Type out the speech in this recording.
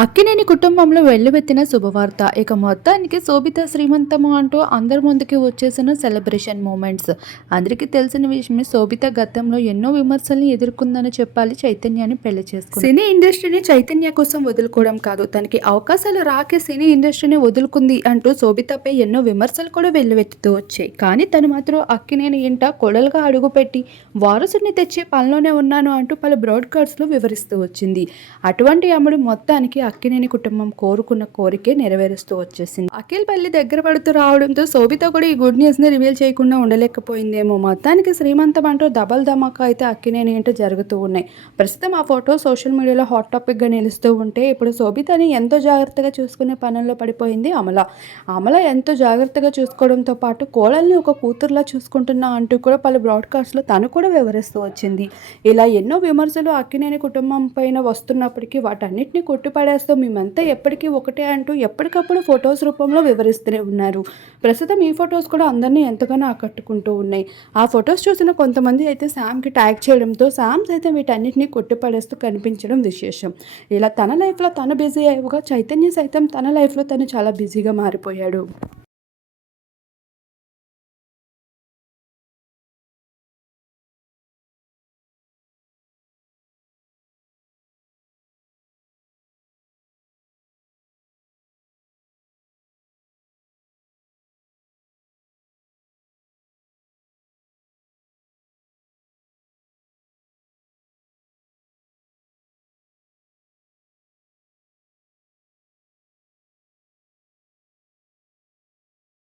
అక్కినేని కుటుంబంలో వెల్లువెత్తిన శుభవార్త. ఇక మొత్తానికి శోభిత శ్రీమంతము అంటూ అందరి ముందుకి వచ్చేసిన సెలబ్రేషన్ మూమెంట్స్. అందరికీ తెలిసిన విషయమే శోభిత గతంలో ఎన్నో విమర్శల్ని ఎదుర్కొందని చెప్పాలి చైతన్యాన్ని పెళ్ళి చేసుకుంది. సినీ ఇండస్ట్రీని చైతన్య కోసం వదులుకోవడం కాదు తనకి అవకాశాలు రాకే సినీ ఇండస్ట్రీని వదులుకుంది అంటూ శోభితపై ఎన్నో విమర్శలు కూడా వెల్లువెత్తుతూ వచ్చాయి. కానీ తను మాత్రం అక్కినేని ఇంట కొడలుగా అడుగుపెట్టి వారసుని తెచ్చే పనిలోనే ఉన్నాను అంటూ పలు బ్రాడ్కాస్ట్లో వివరిస్తూ వచ్చింది. అటువంటి అమ్ముడు మొత్తానికి అక్కినేని కుటుంబం కోరుకున్న కోరికే నెరవేరుస్తూ వచ్చేసింది. అఖిల్ పల్లి దగ్గర పడుతూ రావడంతో శోభిత కూడా ఈ గుడ్ న్యూస్ని రివీల్ చేయకుండా ఉండలేకపోయిందేమో. మొత్తానికి శ్రీమంతం అంటూ డబల్ ధమాకా అయితే అక్కినేని ఏంటో జరుగుతూ ఉన్నాయి. ప్రస్తుతం ఆ ఫోటో సోషల్ మీడియాలో హాట్ టాపిక్గా నిలుస్తూ ఉంటే ఇప్పుడు శోభితని ఎంతో జాగ్రత్తగా చూసుకునే పనుల్లో పడిపోయింది అమల. అమల ఎంతో జాగ్రత్తగా చూసుకోవడంతో పాటు కోడల్ని ఒక కూతురులా చూసుకుంటున్నా అంటూ కూడా పలు బ్రాడ్కాస్ట్లో తను కూడా వివరిస్తూ వచ్చింది. ఇలా ఎన్నో విమర్శలు అక్కినేని కుటుంబం పైన వస్తున్నప్పటికీ వాటన్నిటిని కొట్టిపడేస్తూ మేమంతా ఎప్పటికీ ఒకటే అంటూ ఎప్పటికప్పుడు ఫొటోస్ రూపంలో వివరిస్తూనే ఉన్నారు. ప్రస్తుతం ఈ ఫొటోస్ కూడా అందరినీ ఎంతగానో ఆకట్టుకుంటూ ఉన్నాయి. ఆ ఫొటోస్ చూసిన కొంతమంది అయితే శామ్కి ట్యాగ్ చేయడంతో శామ్ సైతం వీటన్నిటిని కొట్టిపడేస్తూ కనిపించడం విశేషం. ఇలా తన లైఫ్లో తను బిజీ అయ్యగా చైతన్య సైతం తన లైఫ్లో తను చాలా బిజీగా మారిపోయాడు.